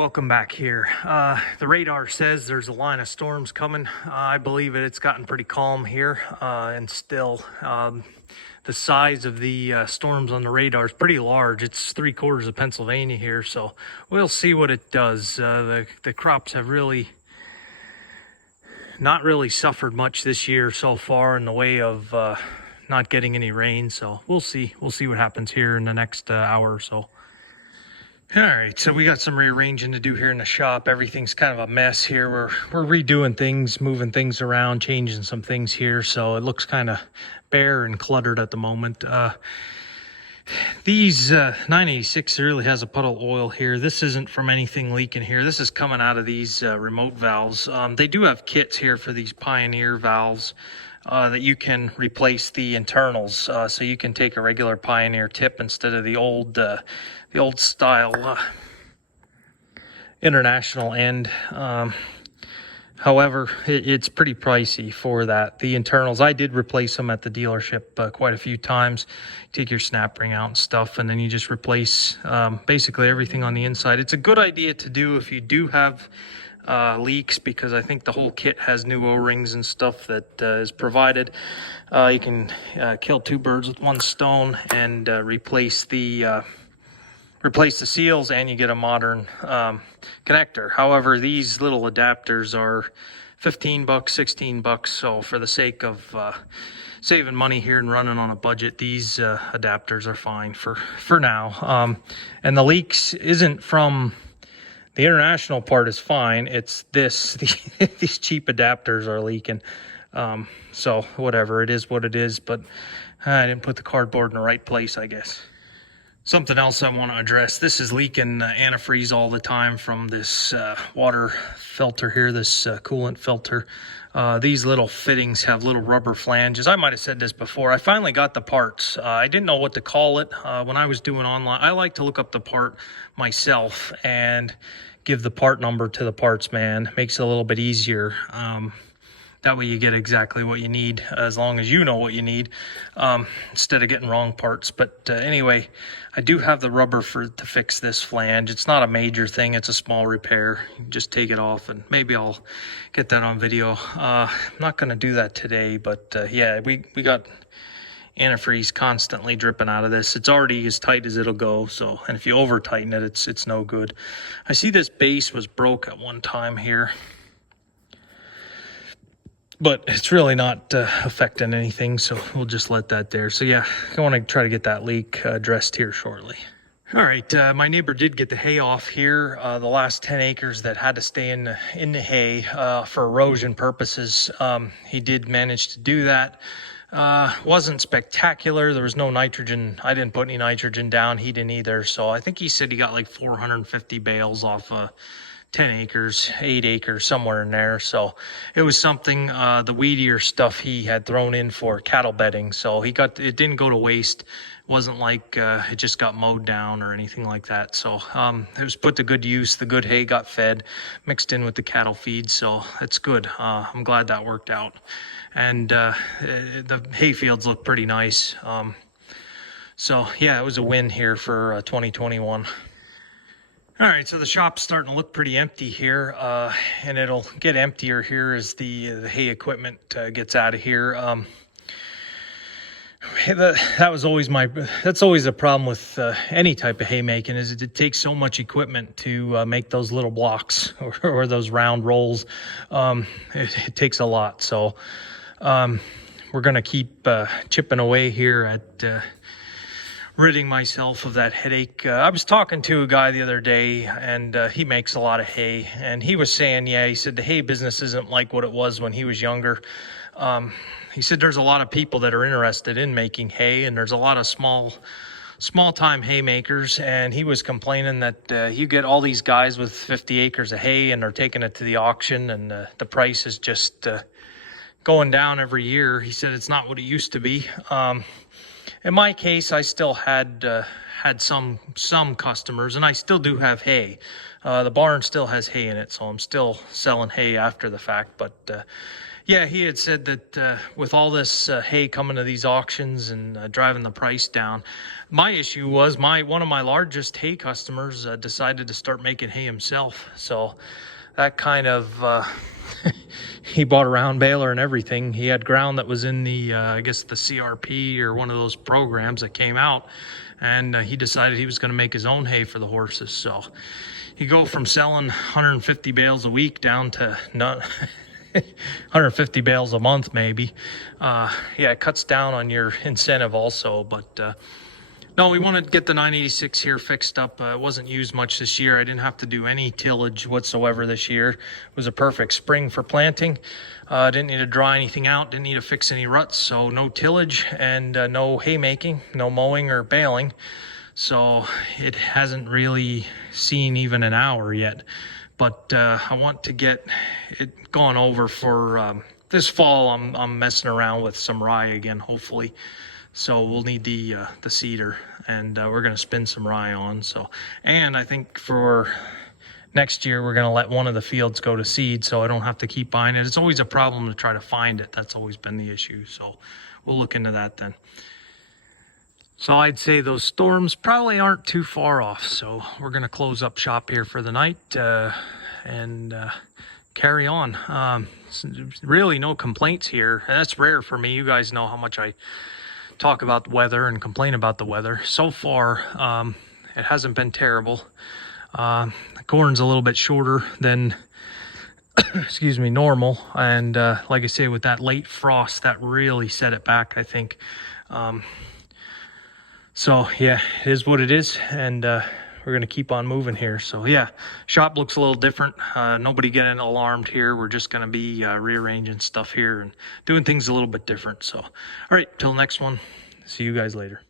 welcome back here. The radar says there's a line of storms coming. I believe it. It's gotten pretty calm here, and still the size of the storms on the radar is pretty large. It's 3/4 of Pennsylvania here, so we'll see what it does. The crops have not really suffered much this year so far in the way of not getting any rain, so we'll see what happens here in the next hour or so. All right, so we got some rearranging to do here in the shop. Everything's kind of a mess here. We're redoing things, moving things around, changing some things here, so it looks kind of bare and cluttered at the moment. These 986 really has a puddle of oil here. This isn't from anything leaking here. This is coming out of these remote valves. They do have kits here for these Pioneer valves that you can replace the internals. So you can take a regular Pioneer tip instead of the old style international end. However, it's pretty pricey for that. The internals, I did replace them at the dealership quite a few times. Take your snap ring out and stuff, and then you just replace basically everything on the inside. It's a good idea to do if you do have leaks, because I think the whole kit has new O-rings and stuff that is provided. You can kill two birds with one stone and replace the seals, and you get a modern connector. However, these little adapters are $15, $16. So for the sake of saving money here and running on a budget, these adapters are fine for now. And the leaks isn't from the international part, is fine. It's this these cheap adapters are leaking. So whatever, it is what it is. But I didn't put the cardboard in the right place, I guess. Something else I want to address. This is leaking antifreeze all the time from this water filter here, this coolant filter. These little fittings have little rubber flanges. I might have said this before. I finally got the parts. I didn't know what to call it when I was doing online. I like to look up the part myself and give the part number to the parts man. Makes it a little bit easier. That way you get exactly what you need, as long as you know what you need, instead of getting wrong parts. But anyway, I do have the rubber to fix this flange. It's not a major thing. It's a small repair. You can just take it off, and maybe I'll get that on video. I'm not going to do that today, but yeah, we got antifreeze constantly dripping out of this. It's already as tight as it'll go, so, and if you over tighten it, it's no good. I see this base was broke at one time here, but it's really not affecting anything, so we'll just let that there. So yeah, I want to try to get that leak addressed here shortly. All right, my neighbor did get the hay off here, the last 10 acres that had to stay in the hay for erosion purposes. He did manage to do that. Wasn't spectacular. There was no nitrogen. I didn't put any nitrogen down. He didn't either. So I think he said he got like 450 bales off 10 acres, 8 acres, somewhere in there. So it was something, the weedier stuff he had thrown in for cattle bedding. So it didn't go to waste. It wasn't like it just got mowed down or anything like that. So it was put to good use. The good hay got fed, mixed in with the cattle feed. So it's good. I'm glad that worked out. And the hay fields look pretty nice. So yeah, it was a win here for 2021. All right, so the shop's starting to look pretty empty here, and it'll get emptier here as the hay equipment gets out of here. That's always a problem with any type of haymaking, is it takes so much equipment to make those little blocks or those round rolls. It takes a lot, so we're gonna keep chipping away here at ridding myself of that headache. I was talking to a guy the other day, and he makes a lot of hay, and he was saying, yeah, he said the hay business isn't like what it was when he was younger. He said there's a lot of people that are interested in making hay, and there's a lot of small-time haymakers, and he was complaining that you get all these guys with 50 acres of hay, and they're taking it to the auction, and the price is just going down every year. He said it's not what it used to be. In my case, I still had some customers, and I still do have hay. The barn still has hay in it, so I'm still selling hay after the fact. But Yeah, he had said that with all this hay coming to these auctions and driving the price down, my issue was one of my largest hay customers decided to start making hay himself. So that kind of he bought a round baler and everything. He had ground that was in the I guess the CRP or one of those programs that came out, and he decided he was going to make his own hay for the horses. So you go from selling 150 bales a week down to not 150 bales a month maybe. Yeah, it cuts down on your incentive also, but no, we wanted to get the 986 here fixed up. It wasn't used much this year. I didn't have to do any tillage whatsoever this year. It was a perfect spring for planting. Didn't need to dry anything out, didn't need to fix any ruts, so no tillage and no haymaking, no mowing or baling. So it hasn't really seen even an hour yet. But I want to get it gone over for this fall. I'm messing around with some rye again, hopefully. So we'll need the seeder, and we're going to spin some rye on. So, and I think for next year we're going to let one of the fields go to seed, so I don't have to keep buying it. It's always a problem to try to find it. That's always been the issue. So we'll look into that then. So I'd say those storms probably aren't too far off. So we're going to close up shop here for the night and carry on. Really no complaints here. That's rare for me. You guys know how much I talk about the weather and complain about the weather. So far, it hasn't been terrible. The corn's a little bit shorter than excuse me, normal. And like I say, with that late frost, that really set it back, I think. So yeah, it is what it is, and we're gonna keep on moving here. So yeah, shop looks a little different. Nobody getting alarmed here. We're just gonna be rearranging stuff here and doing things a little bit different. So all right, till next one, see you guys later.